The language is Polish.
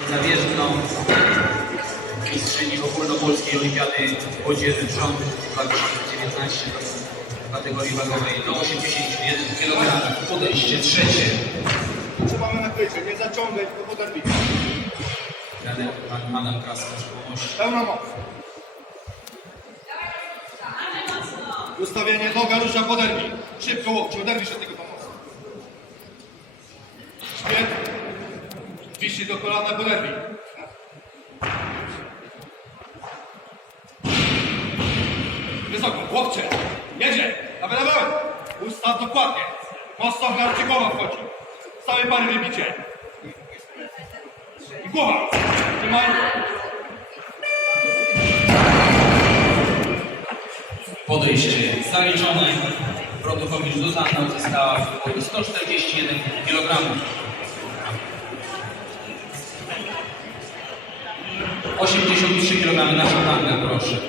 Zawierzchną mistrzyni ogólnopolskiej olimpiady młodzieży rząd 2019 w kategorii wagowej do 81 kg. Podejście trzecie. Trzymamy na krycie, nie zaciągaj, tylko poderwij. Trener pan Adam Kraska Pomości. Pełna moc. Ustawienie, noga rusza, poderwij. Szybko łokcie, oderwij się od tego pomocy. Wisi do kolana, poderwij. Wysoko, łokcie. Jedzie. Dawaj, dawaj. Ustaw dokładnie. Mocno w garcie głowa wchodzi. Z całej pary wybicie. I głowa. Trzymaj. Podejście zaliczone. Protokowicz Zuzanna uzyskała w wyboru 141 kg. 83 kg nasza tanga, proszę.